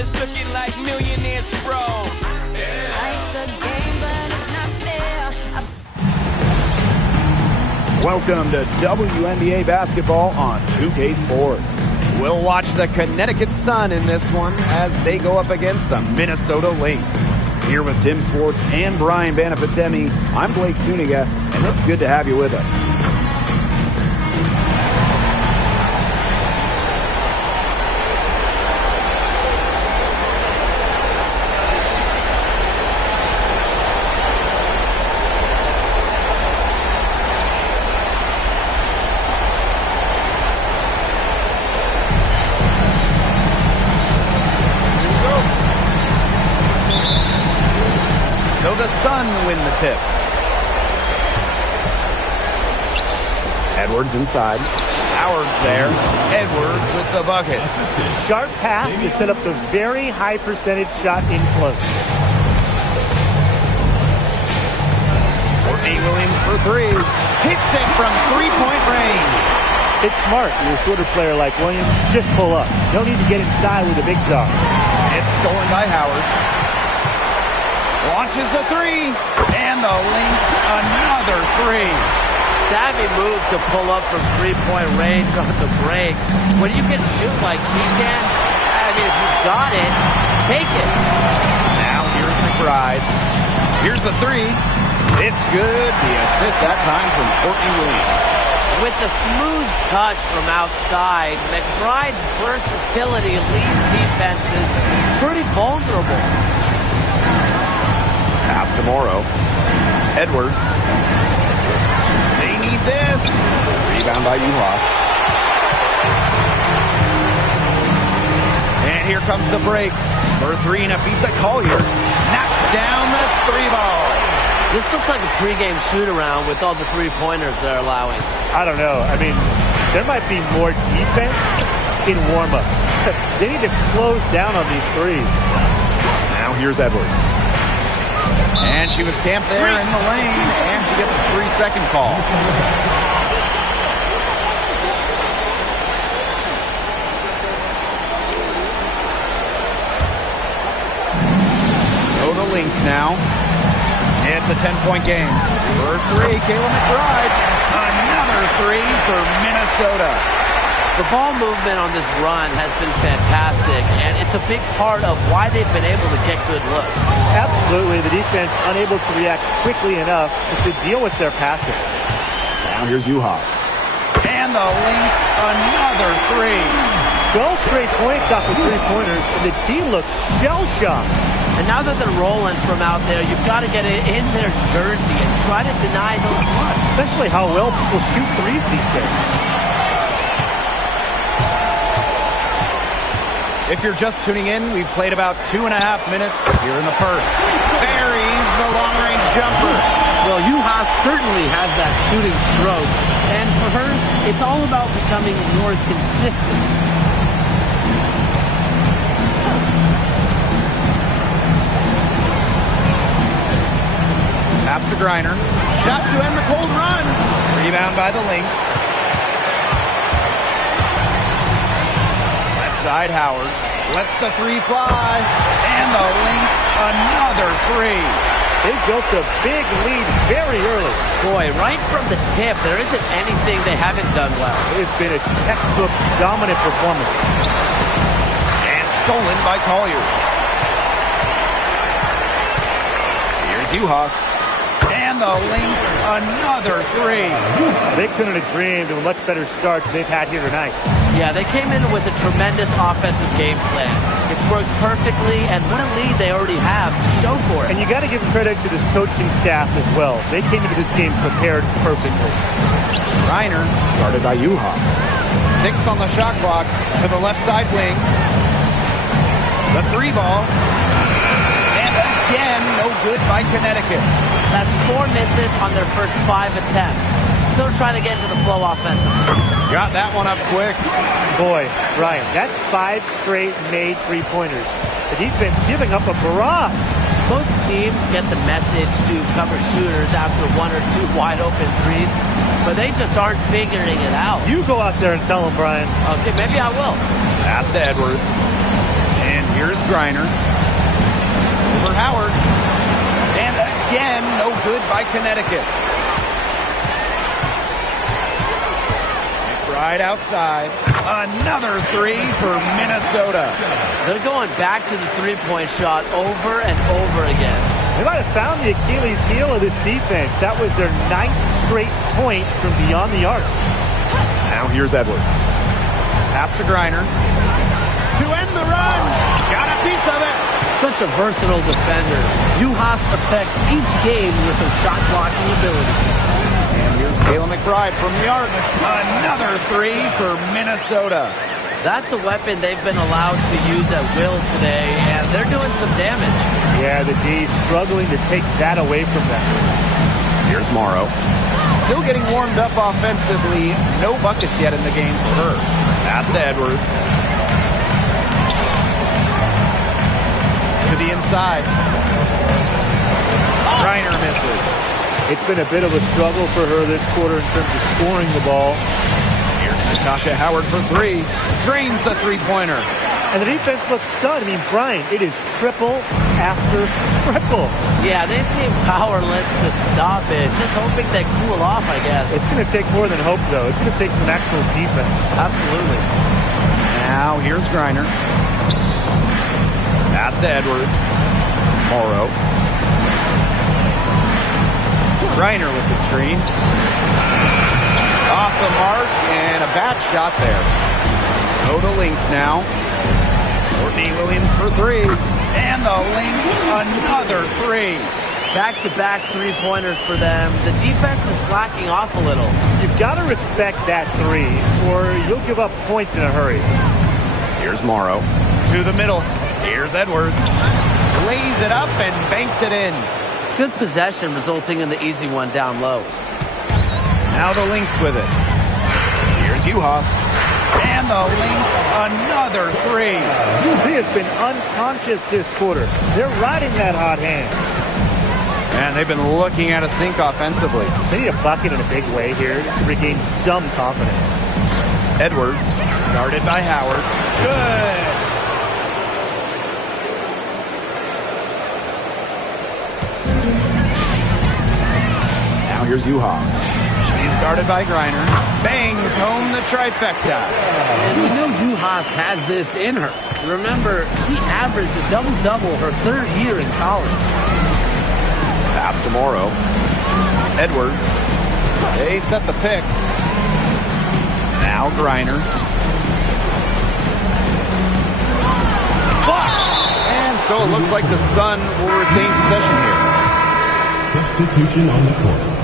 It's looking like millionaires roll. Life's a game, but it's not fair. Welcome to WNBA basketball on 2K Sports. We'll watch the Connecticut Sun in this one as they go up against the Minnesota Lynx. Here with Tim Swartz and Brian Banafitemi, I'm Blake Suniga, and it's good to have you with us. So the Sun win the tip. Edwards inside. Howard's there. Edwards with the bucket. Sharp pass to set up the very high percentage shot in close. Courtney Williams for three. Hits it from three-point range. It's smart. You're a shorter player like Williams. Just pull up. No need to get inside with a big dog. It's stolen by Howard. Launches the three, and the Lynx another three. Savvy move to pull up from three-point range on the break. When you can shoot like she can, I mean, if you got it, take it. Now here's McBride. Here's the three. It's good. The assist that time from Courtney Williams. With the smooth touch from outside, McBride's versatility leaves defenses pretty vulnerable. Pass to Morrow. Edwards. They need this. Rebound by Uhas. And here comes the break. For three, Nafisa Collier knocks down the three ball. This looks like a pregame shoot-around with all the three-pointers they're allowing. I don't know. I mean, there might be more defense in warm-ups. They need to close down on these threes. Now here's Edwards. And she was camped there in the lane, and she gets a 3-second call. So the Lynx now. It's a 10-point game. For three, Kayla McBride. Another three for Minnesota. The ball movement on this run has been fantastic, and it's a big part of why they've been able to get good looks. Absolutely. The defense unable to react quickly enough to deal with their passing. Now here's Uhas. And the Lynx, another three. 12 straight points off of three-pointers, and the team looks shell-shocked. And now that they're rolling from out there, you've got to get it in their jersey and try to deny those looks. Especially how well people shoot threes these days. If you're just tuning in, we've played about 2.5 minutes here in the first. Buries the long-range jumper. Well, Uhas certainly has that shooting stroke, and for her, it's all about becoming more consistent. Pass to Griner. Shot to end the cold run. Rebound by the Lynx. Side Howard lets the three fly, and the Lynx another three. They built a big lead very early. Boy, right from the tip, there isn't anything they haven't done well. It has been a textbook dominant performance. And stolen by Collier. Here's Uhas. And the Lynx another three. They couldn't have dreamed of a much better start than they've had here tonight. Yeah, they came in with a tremendous offensive game plan. It's worked perfectly, and what a lead they already have to show for it. And you got to give credit to this coaching staff as well. They came into this game prepared perfectly. Reiner, guarded by Uhas. 6 on the shot clock to the left side wing. The three ball. And again, no good by Connecticut. That's 4 misses on their first 5 attempts. Still trying to get into the flow offensively. Got that one up quick. Boy, Brian, that's 5 straight made three-pointers. The defense giving up a barrage. Most teams get the message to cover shooters after 1 or 2 wide open threes, but they just aren't figuring it out. You go out there and tell them, Brian. Okay, maybe I will. Pass to Edwards. And here's Griner. Over Howard. And again, no good by Connecticut. Right outside. Another three for Minnesota. They're going back to the three-point shot over and over again. They might have found the Achilles heel of this defense. That was their 9th straight point from beyond the arc. Now here's Edwards. Pass to Griner. To end the run. Got a piece of it. Such a versatile defender. Juhas affects each game with her shot-blocking ability. And here's Kayla McBride from the arc. Another three for Minnesota. That's a weapon they've been allowed to use at will today, and they're doing some damage. Yeah, the D's struggling to take that away from them. Here's Morrow. Still getting warmed up offensively. No buckets yet in the game for her. Pass to Edwards. To the inside. Griner misses. It's been a bit of a struggle for her this quarter in terms of scoring the ball. Here's Natasha Howard for three. Drains the three-pointer. And the defense looks stunned. I mean, Brian, it is triple after triple. Yeah, they seem powerless to stop it. Just hoping they cool off, I guess. It's going to take more than hope, though. It's going to take some actual defense. Absolutely. Now here's Griner. Pass to Edwards. Morrow. Griner with the screen. Off the mark, and a bad shot there. Minnesota Lynx now. Courtney Williams for three. And the Lynx another three. Back-to-back three-pointers for them. The defense is slacking off a little. You've got to respect that three, or you'll give up points in a hurry. Here's Morrow. To the middle. Here's Edwards. Lays it up and banks it in. Good possession, resulting in the easy one down low. Now the Lynx with it. Here's Juhas. And the Lynx another three. He has been unconscious this quarter. They're riding that hot hand. And they've been looking at a sink offensively. They need a bucket in a big way here to regain some confidence. Edwards, guarded by Howard. Good. Now here's Juhas. She's guarded by Griner. Bangs home the trifecta. And we know Juhas has this in her. Remember, he averaged a double-double her third year in college. Pass to Morrow. Edwards. They set the pick. Now Griner. And so it looks like the Sun will retain possession here. Substitution on the court.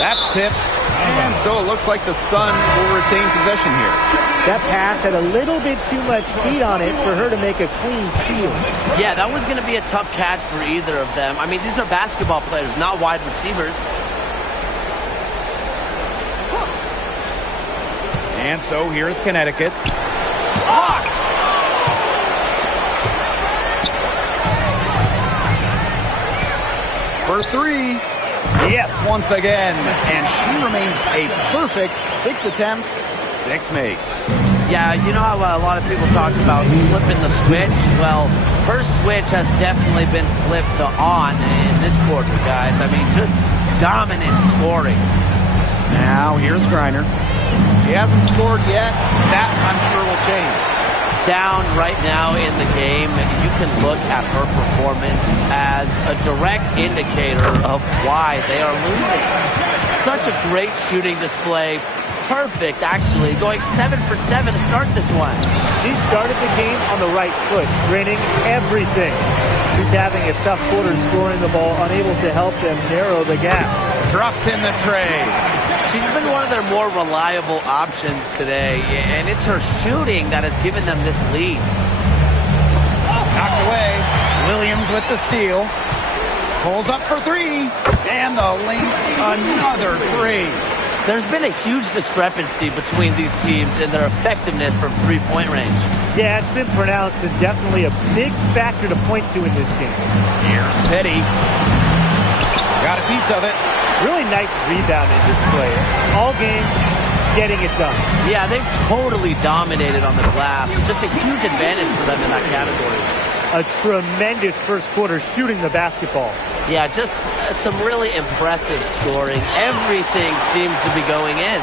That's tipped. And so it looks like the Sun will retain possession here. That pass had a little bit too much heat on it for her to make a clean steal. Yeah, that was going to be a tough catch for either of them. I mean, these are basketball players, not wide receivers. And so here's Connecticut. Blocked! For three. Yes, once again. And she remains a perfect 6 attempts, 6 makes. Yeah, you know how a lot of people talk about flipping the switch? Well, her switch has definitely been flipped to on in this quarter, guys. I mean, just dominant scoring. Now here's Griner. He hasn't scored yet. That, I'm sure, will change. Down right now in the game, you can look at her performance as a direct indicator of why they are losing. Such a great shooting display. Perfect, actually. Going 7 for 7 to start this one. She started the game on the right foot, grinning everything. She's having a tough quarter scoring the ball, unable to help them narrow the gap. Drops in the tray. She's been one of their more reliable options today, and it's her shooting that has given them this lead. Knocked away. Williams with the steal. Pulls up for three. And the Lynx another three. There's been a huge discrepancy between these teams in their effectiveness from three-point range. Yeah, it's been pronounced and definitely a big factor to point to in this game. Here's Petty. Got a piece of it. Really nice rebounding display. All game, getting it done. Yeah, they've totally dominated on the glass. Just a huge advantage for them in that category. A tremendous first quarter shooting the basketball. Yeah, just some really impressive scoring. Everything seems to be going in.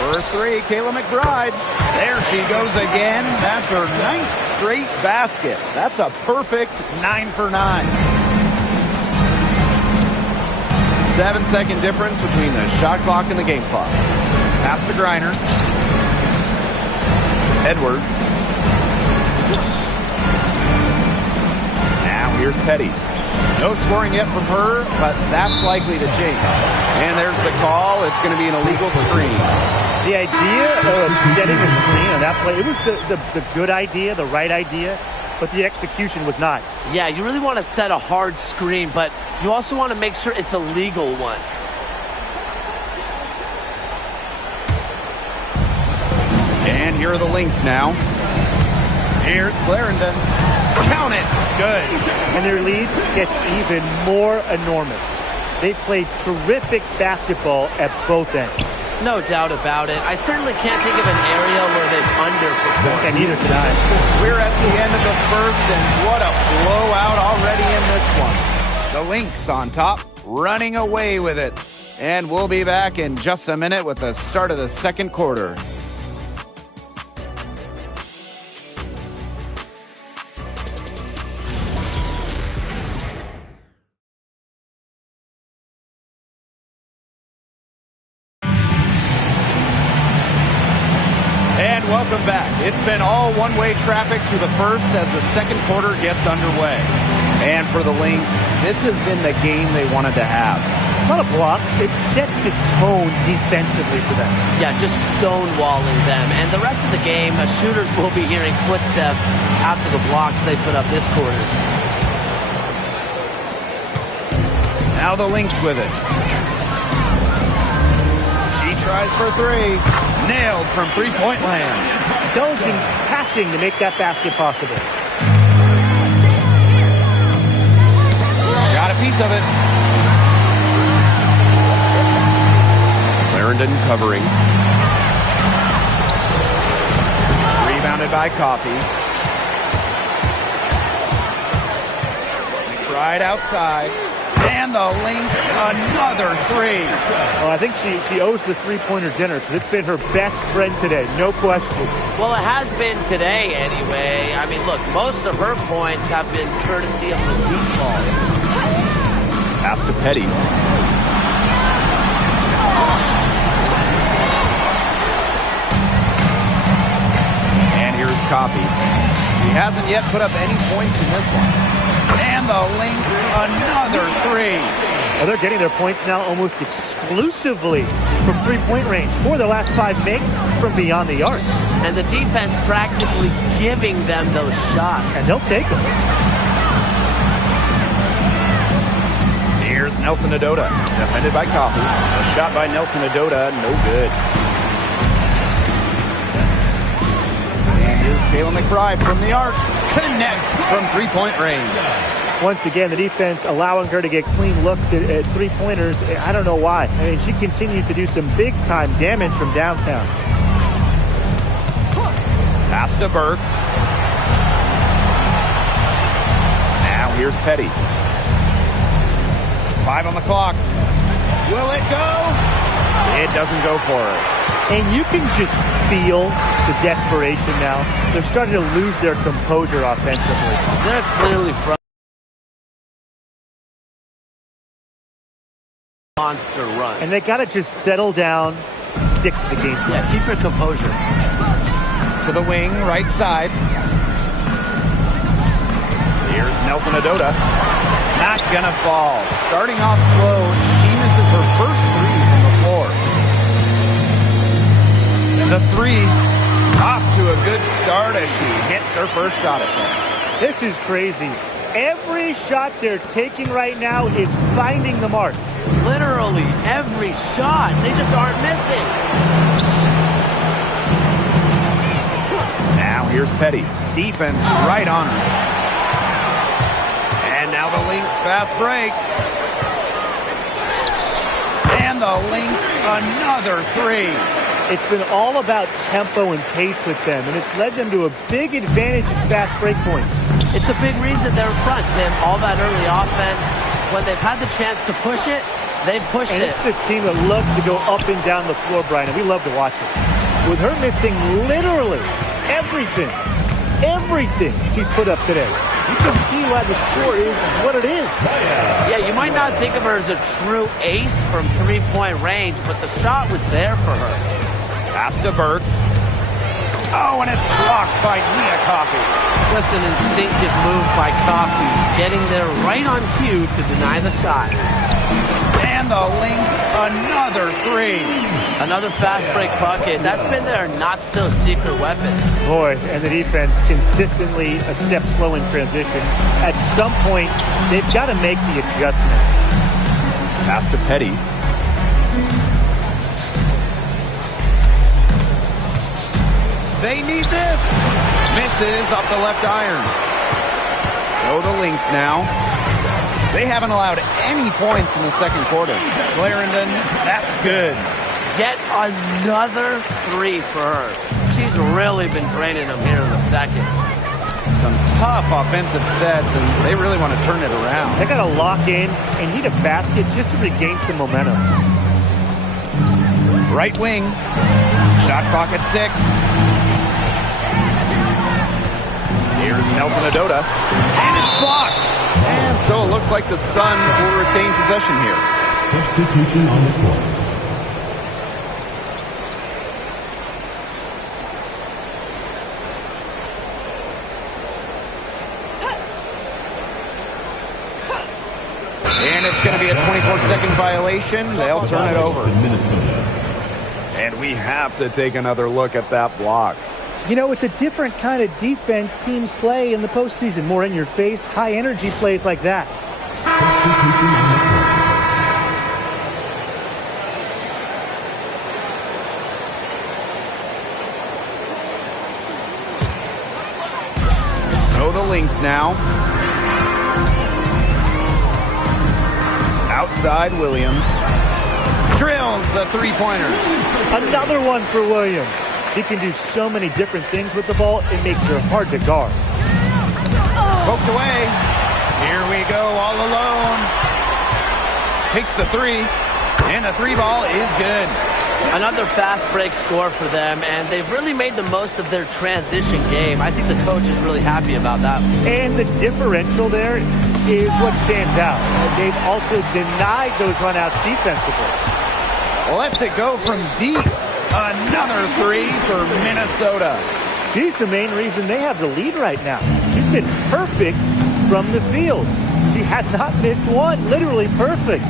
For three, Kayla McBride. There she goes again. That's her 9th straight basket. That's a perfect 9 for 9. 7-second difference between the shot clock and the game clock. Pass to Griner. Edwards. Now here's Petty. No scoring yet from her, but that's likely to change. And there's the call. It's going to be an illegal screen. The idea of setting a screen on that play, it was the good idea, the right idea, but the execution was not. Yeah, you really want to set a hard screen, but you also want to make sure it's a legal one. And here are the Lynx now. Here's Clarendon. Count it. Good. And their lead gets even more enormous. They played terrific basketball at both ends. No doubt about it. I certainly can't think of an area where they've underperformed. And neither can I. We're at the end of the first, and what a blowout already in this one. The Lynx on top, running away with it. And we'll be back in just a minute with the start of the second quarter. And welcome back. It's been all one-way traffic through the first as the second quarter gets underway. And for the Lynx, this has been the game they wanted to have. A lot of blocks. It set the tone defensively for them. Yeah, just stonewalling them. And the rest of the game, shooters will be hearing footsteps after the blocks they put up this quarter. Now the Lynx with it. She tries for three. Nailed from three-point land. Intelligent passing to make that basket possible. Got a piece of it. Clarendon covering. Rebounded by Coffey. Tried outside. And the Lynx, another three. Oh, I think she owes the three-pointer dinner because it's been her best friend today, no question. Well, it has been today anyway. I mean, look, most of her points have been courtesy of the deep ball. Pass to Petty. And here's Coffey. He hasn't yet put up any points in this one. And the Lynx, another three. Well, they're getting their points now almost exclusively from three-point range. For the last 5 makes from beyond the arc. And the defense practically giving them those shots. And they'll take them. Here's Nelson Adota, defended by Coffey. A shot by Nelson Adota, no good. And here's Kayla McBride from the arc. Connects from three-point range. Once again, the defense allowing her to get clean looks at three-pointers. I don't know why. I mean, she continued to do some big-time damage from downtown. Pass to Burke. Now here's Petty. 5 on the clock. Will it go? It doesn't go for her. And you can just feel the desperation now. They're starting to lose their composure offensively. They're clearly from monster run. And they got to just settle down, stick to the game. Yeah, keep your composure. To the wing, right side. Here's Nelson Adota. Not gonna fall. Starting off slow, she misses her first three from the floor. The three off to a good start as she hits her first shot attempt. This is crazy. Every shot they're taking right now is finding the mark. Literally every shot. They just aren't missing. Now here's Petty. Defense right on her. And now the Lynx fast break. And the Lynx another three. It's been all about tempo and pace with them, and it's led them to a big advantage in fast break points. It's a big reason they're in front, Tim. All that early offense, when they've had the chance to push it, they've pushed it. And this is a team that loves to go up and down the floor, Brian, and we love to watch it. With her missing literally everything she's put up today, you can see why the score is what it is. Yeah, you might not think of her as a true ace from three-point range, but the shot was there for her. Pass to Burke. Oh, and it's blocked by Nia Coffey. Just an instinctive move by Coffey, getting there right on cue to deny the shot. And the Lynx another three. Another fast break bucket. That's been their not-so-secret weapon. Boy, and the defense consistently a step slow in transition. At some point, they've got to make the adjustment. Pass to Petty. They need this. Misses off the left iron. So the Lynx now. They haven't allowed any points in the second quarter. Clarendon, that's good. Yet another three for her. She's really been draining them here in the second. Some tough offensive sets, and they really want to turn it around. They got to lock in and need a basket just to regain some momentum. Right wing. Shot clock at 6. Here's Nelson Adota. And it's blocked. And so it looks like the Sun will retain possession here. Substitution on the court. And it's going to be a 24-second violation. They'll turn it over. And we have to take another look at that block. You know, it's a different kind of defense teams play in the postseason. More in your face, high energy plays like that. Substitution on the court. So the Lynx now. Outside Williams. Drills the three-pointer. Another one for Williams. He can do so many different things with the ball, it makes her hard to guard. Poked away. Here we go, all alone. Takes the three, and the three ball is good. Another fast break score for them, and they've really made the most of their transition game. I think the coach is really happy about that. And the differential there is what stands out. They've also denied those runouts defensively. Lets it go from deep. Another three for Minnesota. She's the main reason they have the lead right now. She's been perfect from the field. She has not missed one. Literally perfect.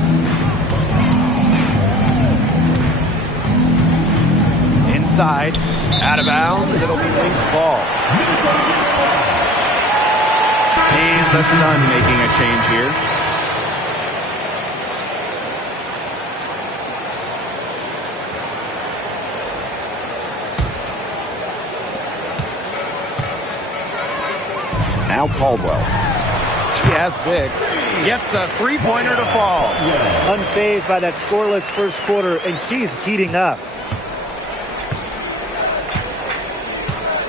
Inside. Out of bounds. It'll be Lynx ball. And the Sun making a change here. Now Caldwell. She has 6. Gets a three-pointer to fall. Unfazed by that scoreless first quarter, and she's heating up.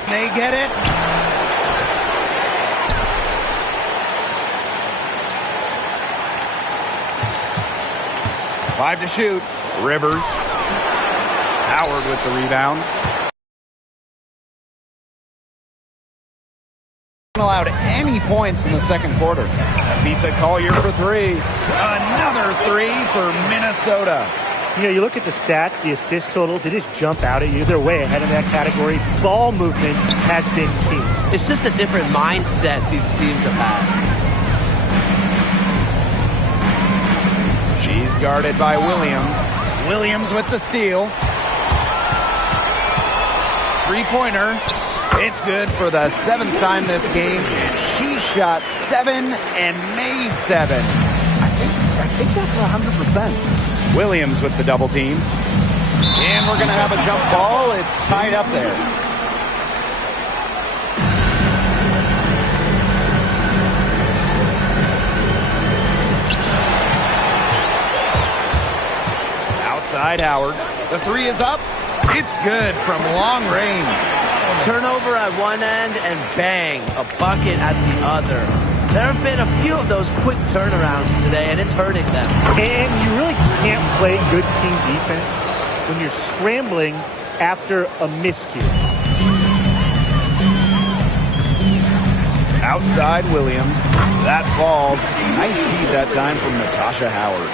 They get it. Five to shoot. Rivers. Howard with the rebound. Allowed any points in the second quarter. Visa Collier for 3. Another 3 for Minnesota. You know, you look at the stats, the assist totals, they just jump out at you. They're way ahead in that category. Ball movement has been key. It's just a different mindset these teams have had. She's guarded by Williams. Williams with the steal. Three-pointer. It's good for the 7th time this game. And she shot 7 and made 7. I think that's 100%. Williams with the double team. And we're going to have a jump ball. It's tied up there. Outside Howard. The three is up. It's good from long range. Turnover at one end and bang, a bucket at the other. There have been a few of those quick turnarounds today, and it's hurting them. And you really can't play good team defense when you're scrambling after a miscue. Outside Williams. That falls. Nice feed that time from Natasha Howard.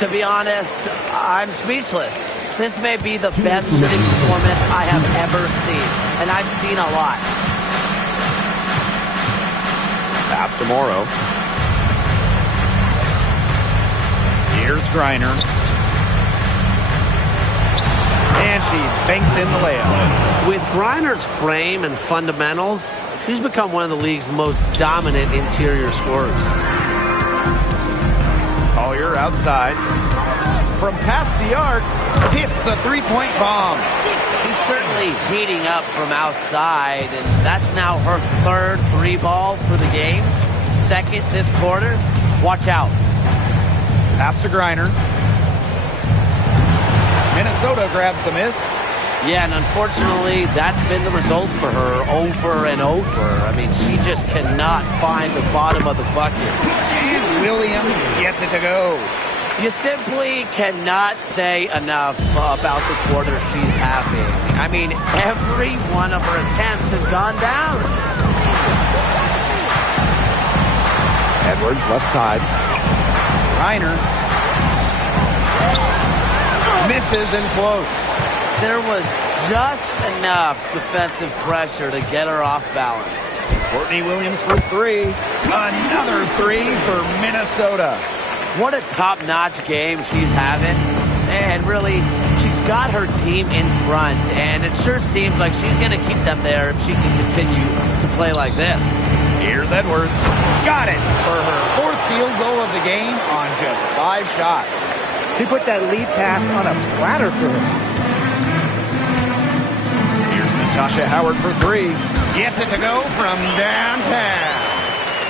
To be honest, I'm speechless. This may be the best shooting performance I have ever seen, and I've seen a lot. Pass to Morrow. Here's Griner. And she banks in the layup. With Griner's frame and fundamentals, she's become one of the league's most dominant interior scorers. Collier outside. From past the arc, hits the three-point bomb. She's certainly heating up from outside, and that's now her third three ball for the game. Second this quarter. Watch out. Pass to Griner. Minnesota grabs the miss. Yeah, and unfortunately, that's been the result for her over and over. I mean, she just cannot find the bottom of the bucket. And Williams gets it to go. You simply cannot say enough about the quarter she's having. I mean, every one of her attempts has gone down. Edwards left side. Griner. Misses and close. There was just enough defensive pressure to get her off balance. Courtney Williams for three. Another three for Minnesota. What a top-notch game she's having. And really, she's got her team in front. And it sure seems like she's going to keep them there if she can continue to play like this. Here's Edwards. Got it for her fourth field goal of the game on just 5 shots. She put that lead pass on a platter for her. Here's Natasha Howard for three. Gets it to go from downtown.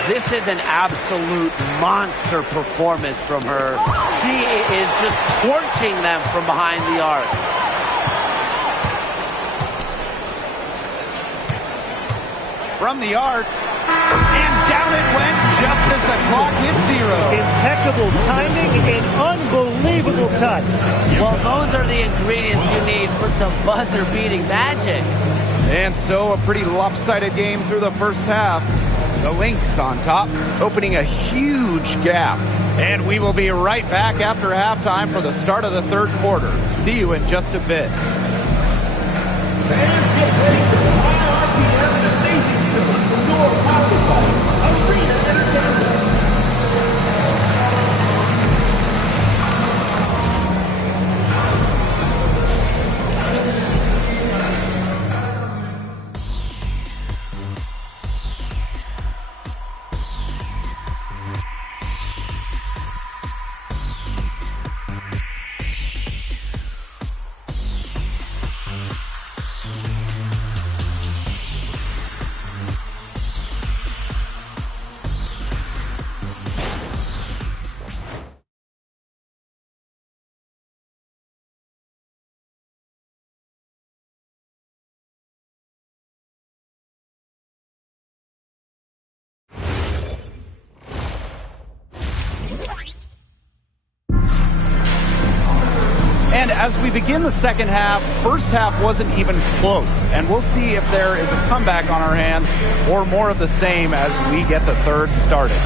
This is an absolute monster performance from her. She is just torching them from behind the arc. From the arc. And down it went just as the clock hit 0. Impeccable timing and unbelievable touch. Well, those are the ingredients you need for some buzzer-beating magic. And so a pretty lopsided game through the first half. The Lynx on top, opening a huge gap. And we will be right back after halftime for the start of the third quarter. See you in just a bit. Fans, get ready for the high RPM and amazing show from your powered by Arena Entertainment. And as we begin the second half, first half wasn't even close. And we'll see if there is a comeback on our hands or more of the same as we get the third started.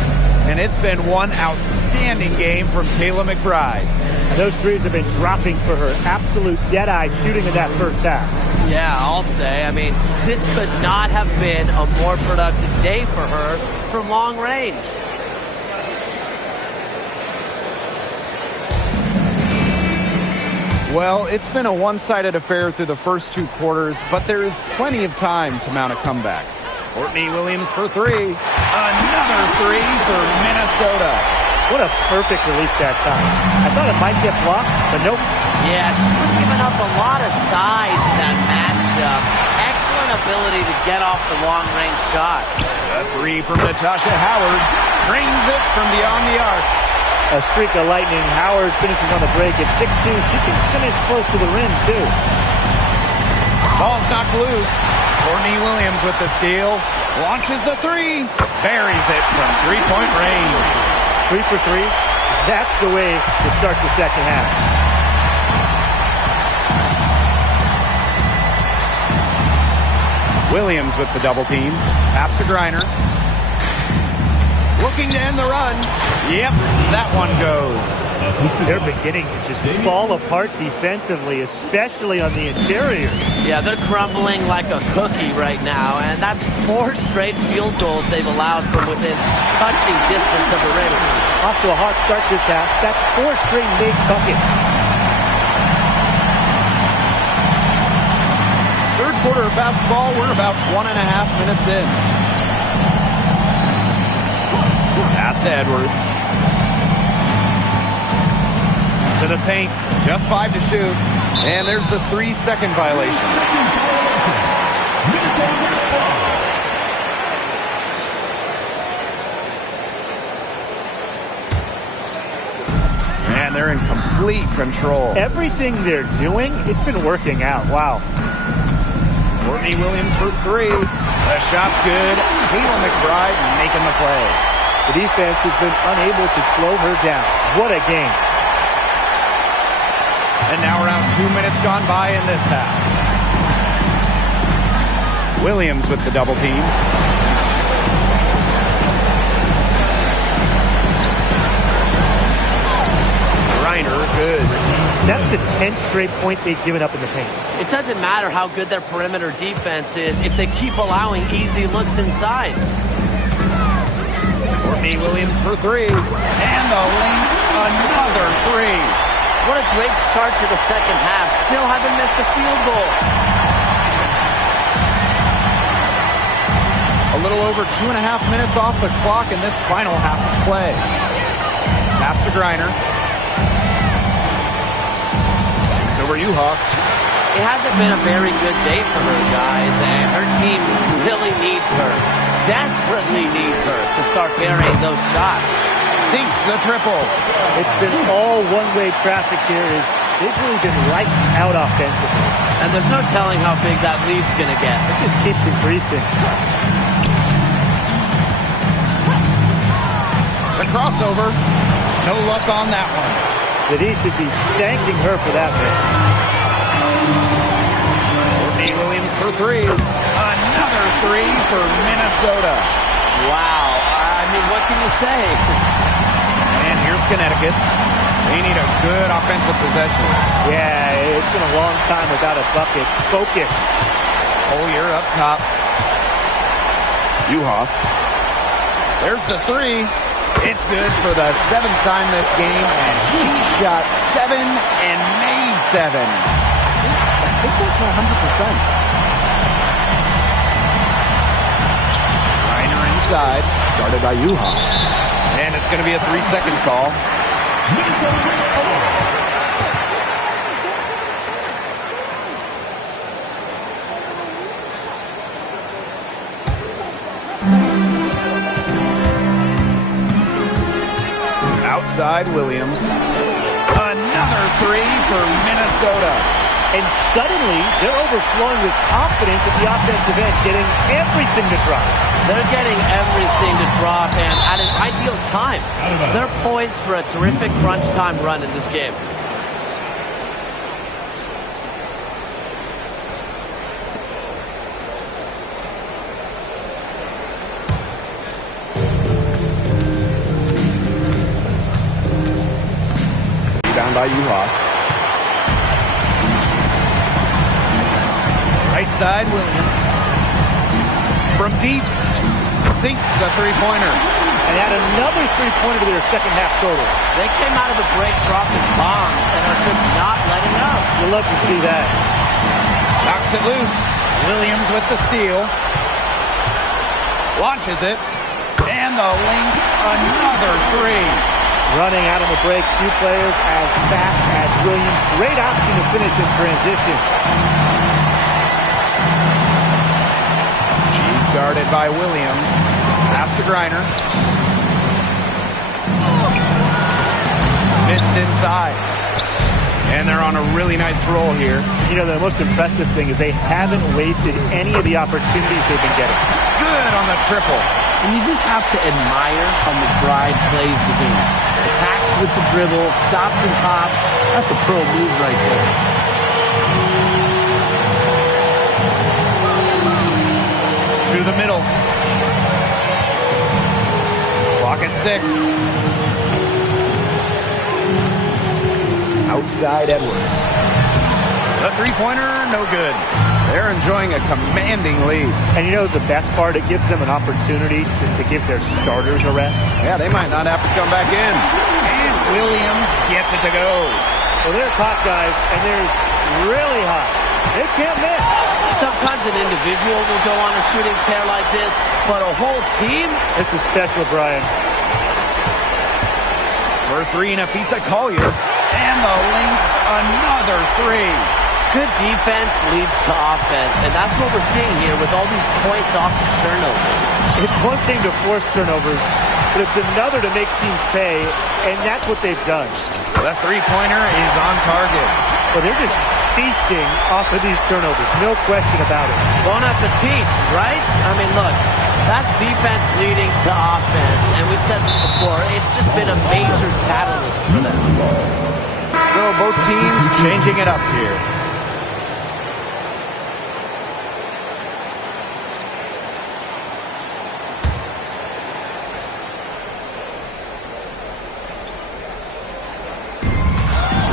And it's been one outstanding game from Kayla McBride. And those threes have been dropping for her. Absolute dead-eye shooting in that first half. Yeah, I'll say. I mean, this could not have been a more productive day for her from long range. Well, it's been a one-sided affair through the first 2 quarters, but there is plenty of time to mount a comeback. Courtney Williams for three. Another three for Minnesota. What a perfect release that time. I thought it might get blocked, but nope. Yeah, she was giving up a lot of size in that matchup. Excellent ability to get off the long-range shot. A three from Natasha Howard. Brings it from beyond the arc. A streak of lightning. Howard finishes on the break at 6'2". She can finish close to the rim, too. Ball's knocked loose. Courtney Williams with the steal. Launches the three. Buries it from three-point range. 3 for 3. That's the way to start the second half. Williams with the double team. Pass to Griner. Looking to end the run. Yep, that one goes. They're beginning to just fall apart defensively, especially on the interior. Yeah, they're crumbling like a cookie right now, and that's 4 straight field goals they've allowed from within touching distance of the rim. Off to a hot start this half. That's 4 straight made buckets. Third quarter of basketball, we're about 1.5 minutes in. Pass to Edwards. To the paint, just 5 to shoot. And there's the 3-second violation. And they're in complete control. Everything they're doing, it's been working out. Wow. Courtney Williams for 3. The shot's good. Kayla McBride making the play. The defense has been unable to slow her down. What a game. And now around 2 minutes gone by in this half. Williams with the double team. Griner, good. That's the 10th straight point they've given up in the paint. It doesn't matter how good their perimeter defense is if they keep allowing easy looks inside. Courtney Williams for 3. And the Lynx, another 3. What a great start to the second half. Still haven't missed a field goal. A little over 2.5 minutes off the clock in this final half of play. Pass to Griner. It's over Uhas. It hasn't been a very good day for her, guys, and her team really needs her. Desperately needs her to start burying those shots. Sinks the triple. It's been all one-way traffic here. They've really been lights out offensively. And there's no telling how big that lead's going to get. It just keeps increasing. The crossover. No luck on that one. But he should be thanking her for that miss. Courtney Williams for 3. Another 3 for Minnesota. Wow. I mean, what can you say? And here's Connecticut. They need a good offensive possession. Yeah, it's been a long time without a bucket. Focus. Oh, you're up top. Uhas. There's the 3. It's good for the 7th time this game, and she shot 7 and made 7. I think that's 100%. Reiner inside, guarded by Uhas. And it's going to be a 3-second call. Outside Williams. Another 3 for Minnesota. And suddenly, they're overflowing with confidence at the offensive end, getting everything to drop. They're getting everything to drop, and at an ideal time. They're poised for a terrific crunch time run in this game. Down by Uhas. Right side, Williams. From deep, sinks the three-pointer. And add another three-pointer to their second half total. They came out of the break dropping bombs and are just not letting up. You'll love to see that. Knocks it loose. Williams with the steal. Launches it. And the Lynx, another three. Running out on the break, two players as fast as Williams. Great option to finish in transition. She's guarded by Williams. Pass to Griner. Missed inside. And they're on a really nice roll here. You know, the most impressive thing is they haven't wasted any of the opportunities they've been getting. Good on the triple. And you just have to admire how McBride plays the game. Attacks with the dribble, stops and pops. That's a pro move right there. To the middle. Clock at 6. Outside Edwards. The three-pointer, no good. They're enjoying a commanding lead. And you know the best part? It gives them an opportunity to give their starters a rest. Yeah, they might not have to come back in. And Williams gets it to go. Well, there's hot guys, and there's really hot. They can't miss. Sometimes an individual will go on a shooting tear like this, but a whole team? This is special, Brian. For three, Nafisa Collier. And the Lynx, another three. Good defense leads to offense, and that's what we're seeing here with all these points off of turnovers. It's one thing to force turnovers, but it's another to make teams pay, and that's what they've done. The three-pointer is on target. Well, they're just feasting off of these turnovers, no question about it. Bon appetit, right? I mean, look, that's defense leading to offense, and we've said this before, it's just been a major catalyst for them. So both teams changing it up here.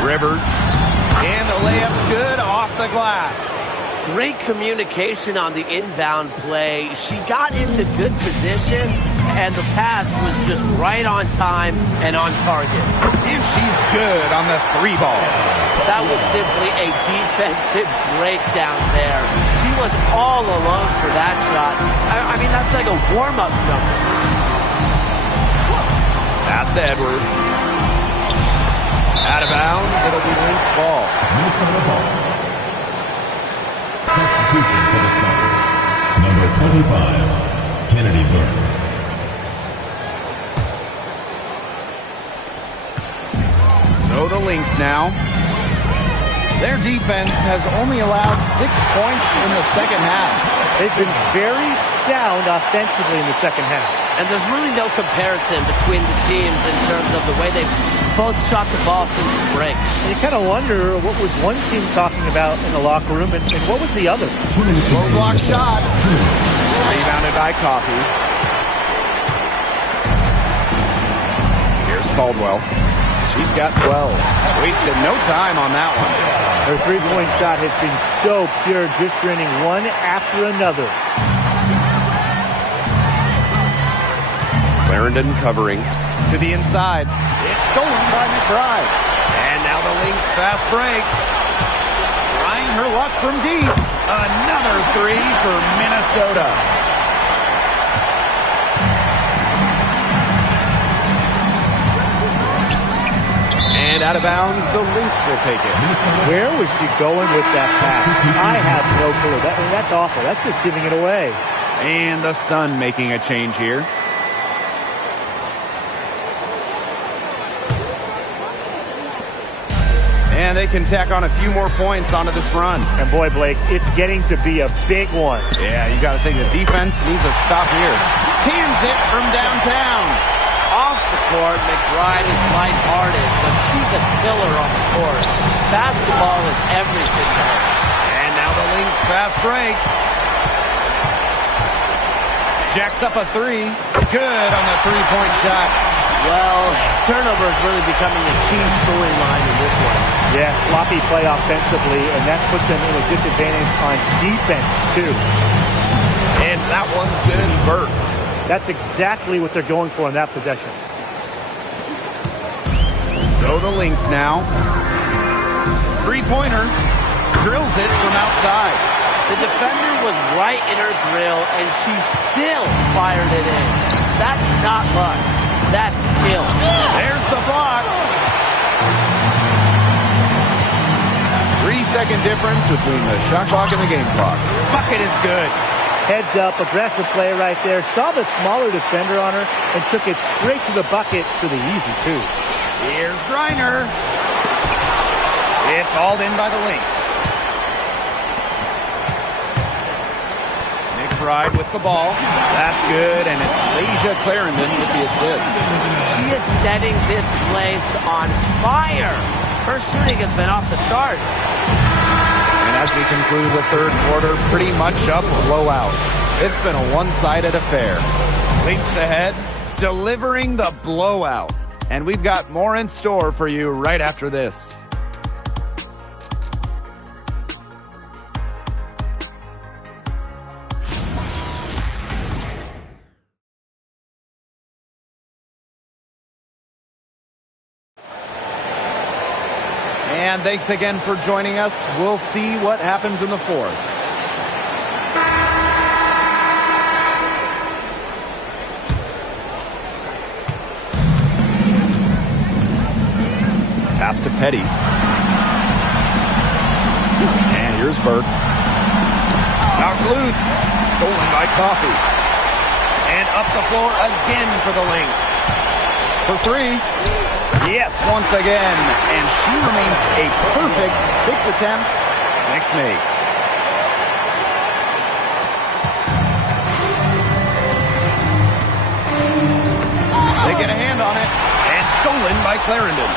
Rivers. And the layup's good off the glass. Great communication on the inbound play. She got into good position, and the pass was just right on time and on target. And she's good on the three ball. That was simply a defensive breakdown there. She was all alone for that shot. I mean, that's like a warm-up jumper. Pass to Edwards. Out of bounds, it'll be Lynx ball. Minnesota ball. Substitution for the Sun. Number 25, Kennedy Burke. So the Lynx now. Their defense has only allowed 6 points in the second half. They've been very sound offensively in the second half. And there's really no comparison between the teams in terms of the way they've both shot the ball since the break. And you kind of wonder what was one team talking about in the locker room and what was the other. Low block shot. Rebounded by Coffey. Here's Caldwell. She's got 12. Wasted no time on that one. Her three-point shot has been so pure, just draining one after another. Clarendon covering to the inside. It's stolen by McBride. And now the Lynx fast break. Trying her luck from deep. Another three for Minnesota. And out of bounds, the Lynx will take it. Where was she going with that pass? I have no clue. That's awful. That's just giving it away. And the Sun making a change here. And they can tack on a few more points onto this run. And boy, Blake, it's getting to be a big one. Yeah, you got to think the defense needs a stop here. Cans it from downtown. Off the court, McBride is lighthearted, but she's a killer on the court. Basketball is everything to her. And now the Lynx fast break. Jacks up a three. Good on the three-point shot. Well, turnover is really becoming a key storyline in this one. Yeah, sloppy play offensively, and that's put them in a disadvantage on defense, too. And that one's good, Burke. That's exactly what they're going for in that possession. So the Lynx now. Three-pointer. Drills it from outside. The defender was right in her grill, and she still fired it in. That's not luck. That's skill. There's the block. 3-second difference between the shot clock and the game clock. Bucket is good. Heads up, aggressive play right there. Saw the smaller defender on her and took it straight to the bucket for the easy two. Here's Griner. It's hauled in by the Lynx. McBride with the ball. That's good, and it's Leisha Clarendon with the assist. She is setting this place on fire. Her shooting has been off the charts. And as we conclude the third quarter, pretty much a blowout. It's been a one-sided affair. Lynx ahead, delivering the blowout. And we've got more in store for you right after this. And thanks again for joining us. We'll see what happens in the fourth. Pass to Petty. And here's Burke. Knocked loose. Stolen by Coffey. And up the floor again for the Lynx. For three. Yes, once again. And she remains a perfect 6 attempts, 6 makes. They get a hand on it. And stolen by Clarendon.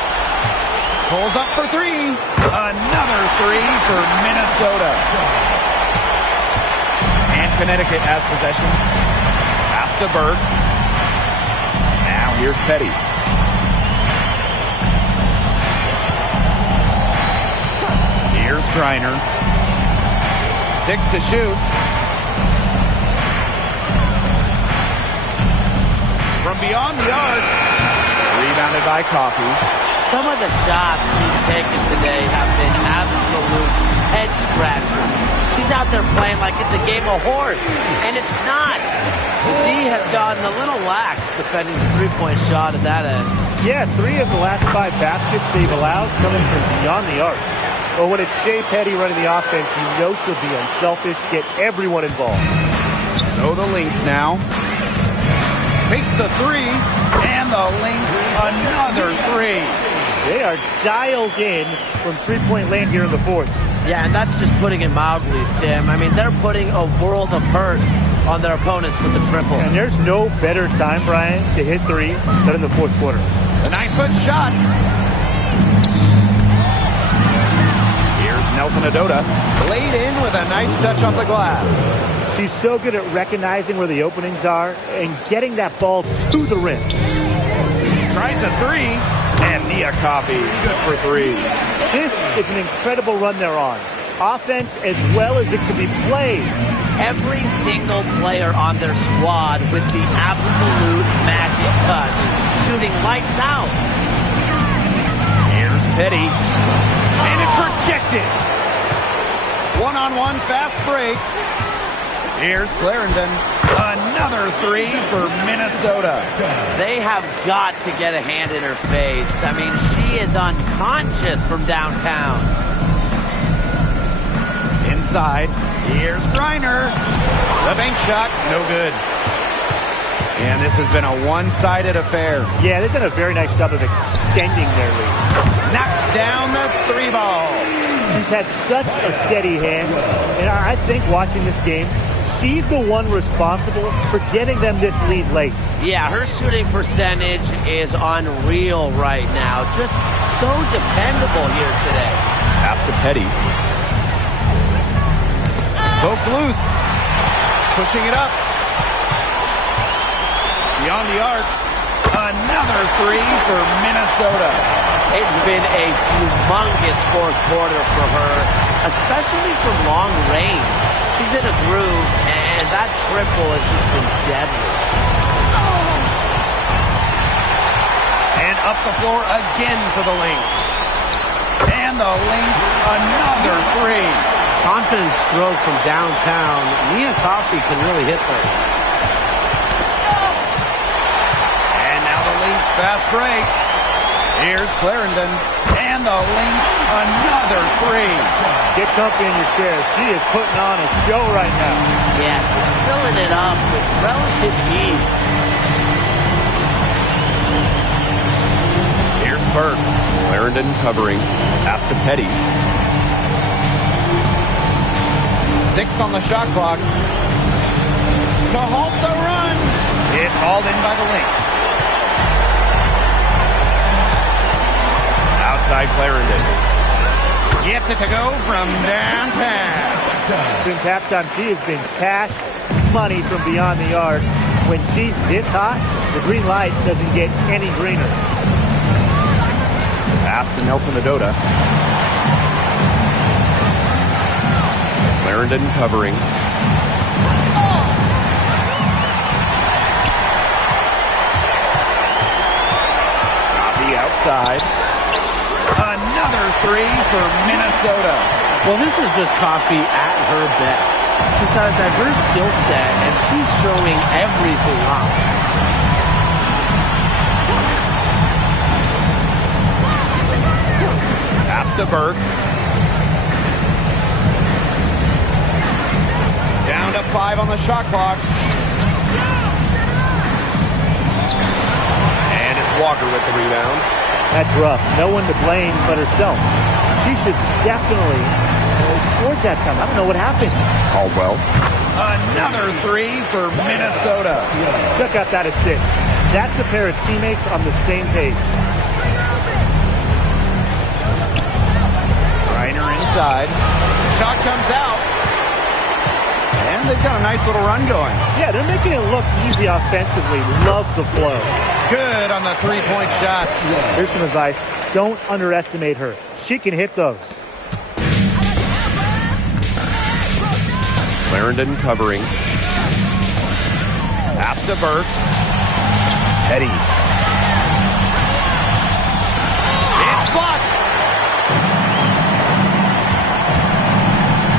Pulls up for three. Another three for Minnesota. And Connecticut has possession. Pass to Berg. Now here's Petty. Here's Griner. 6 to shoot. From beyond the arc. Rebounded by Coffey. Some of the shots she's taken today have been absolute head scratchers. She's out there playing like it's a game of horse, and it's not. The D has gotten a little lax defending the three-point shot at that end. Yeah, 3 of the last 5 baskets they've allowed coming from beyond the arc. Well, when it's Shea Petty running the offense, you know she'll be unselfish, get everyone involved. So the Lynx now. Makes the three, and the Lynx another three. They are dialed in from three-point land here in the fourth. Yeah, and that's just putting it mildly, Tim. I mean, they're putting a world of hurt on their opponents with the triple. And there's no better time, Brian, to hit threes than in the fourth quarter. The 9-foot shot. Here's Nelson Adota. Laid in with a nice touch off the glass. She's so good at recognizing where the openings are and getting that ball to the rim. Tries a three, and Nia Coffey good for three. This is an incredible run they're on. Offense as well as it can be played. Every single player on their squad with the absolute magic touch, shooting lights out. Here's Petty, and it's rejected. One-on-one fast break. Here's Clarendon. Another three for Minnesota. They have got to get a hand in her face. I mean, she is unconscious from downtown. Inside. Here's Griner. The bank shot, no good. And this has been a one-sided affair. Yeah, they've done a very nice job of extending their lead. Knocks down the three ball. She's had such a steady hand. And I think watching this game, she's the one responsible for getting them this lead late. Yeah, her shooting percentage is unreal right now. Just so dependable here today. Pass to Petty. Poke loose. Pushing it up. Beyond the arc. Another three for Minnesota. It's been a humongous fourth quarter for her, especially from long range. She's in a groove, and that triple has just been deadly. And up the floor again for the Lynx. And the Lynx another three. Confident stroke from downtown. Nia Coffey can really hit those. fast break. Here's Clarendon. And the Lynx, another three. Get comfy in your chair. She is putting on a show right now. Yeah, just filling it up with relative ease. Here's Burke. Clarendon covering. Pass to Petty. 6 on the shot clock. To halt the run. It's hauled in by the Lynx. Outside Clarendon. Gets it to go from downtown. Since halftime, she has been cash money from beyond the arc. When she's this hot, the green light doesn't get any greener. Pass to Nelson Adota. Clarendon covering. Coffee outside. Another three for Minnesota. Well, this is just Coffee at her best. She's got a diverse skill set, and she's showing everything off. Pass to Burke. Down to 5 on the shot clock. And it's Walker with the rebound. That's rough. No one to blame but herself. She should definitely scored that time. I don't know what happened. Caldwell. Another three for Minnesota. Check out that assist. That's a pair of teammates on the same page. Reiner inside. Shot comes out. And they've got a nice little run going. Yeah, they're making it look easy offensively. Love the flow. Good on the three-point shot. Here's some advice. Don't underestimate her. She can hit those. Clarendon covering. Pass to Burke. Petty. It's blocked.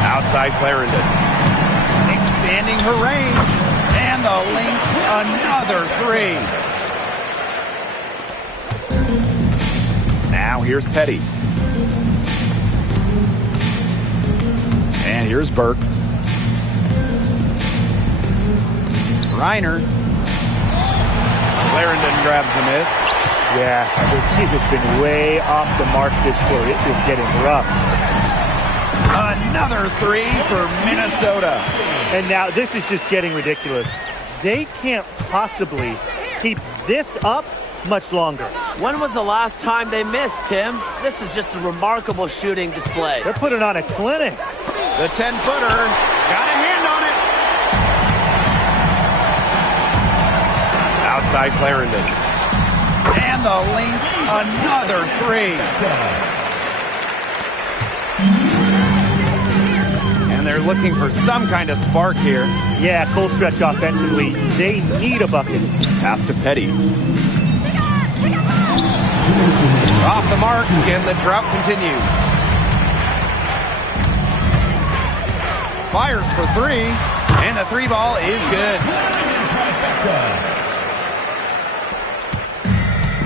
Outside Clarendon. Expanding her range. And the Lynx, another three. Now here's Petty. And here's Burke. Reiner. Clarendon grabs the miss. Yeah, she's just been way off the mark this quarter. It is getting rough. Another three for Minnesota. And now this is just getting ridiculous. They can't possibly keep this up much longer. When was the last time they missed, Tim? This is just a remarkable shooting display. They're putting on a clinic. The 10-footer got a hand on it. Outside Clarendon. And the Lynx, another three. And they're looking for some kind of spark here. Yeah, cold stretch offensively. They need a bucket. Pass to Petty. Off the mark, and the drought continues. Fires for three, and the three ball is good.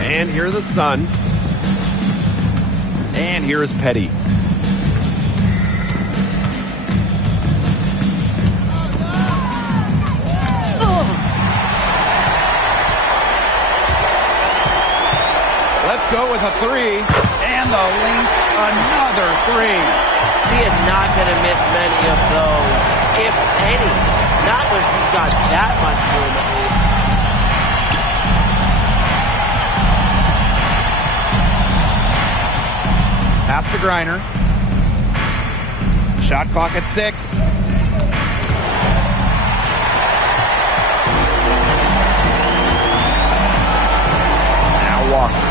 And here's the Sun. And here's Petty. Let's go with a three, and the Lynx, another three. She is not going to miss many of those, if any. Not when she's got that much room, at least. Pass to Griner. Shot clock at 6. Now Walker.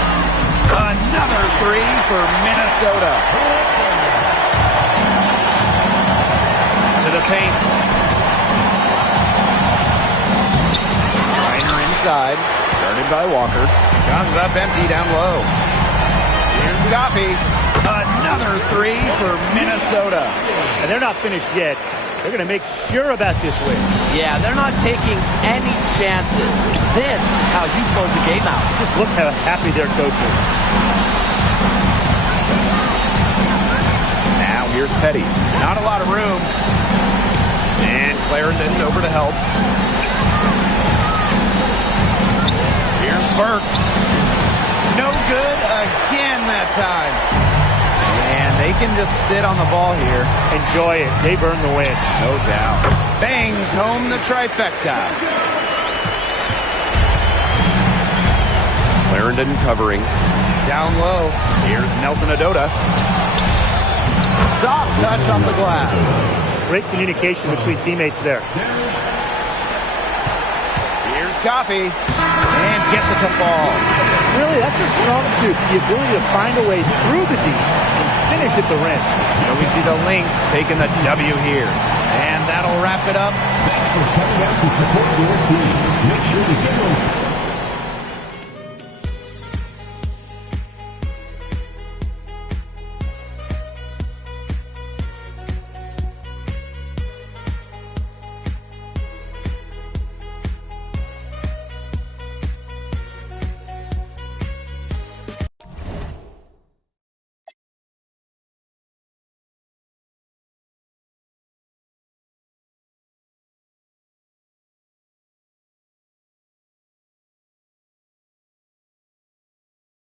Another three for Minnesota. To the paint. Reiner inside. Guarded by Walker. Comes up empty down low. Here's Coffee. Another three for Minnesota. And they're not finished yet. They're going to make sure about this win. Yeah, they're not taking any chances. This is how you close a game out. Just look how happy their coach is. Now here's Petty. Not a lot of room. And Clarendon over to help. Here's Burke. No good again that time. And they can just sit on the ball here. Enjoy it. They've earned the win. No doubt. Bangs home the trifecta. Clarendon covering. Down low. Here's Nelson Adota. Soft touch off the glass. Great communication between teammates there. Here's Coffey. And gets it to fall. Really, that's a strong suit. The ability to find a way through the D and finish at the rim. So we see the Lynx taking the W here. And that'll wrap it up. Thanks for coming out to support your team. Make sure to give them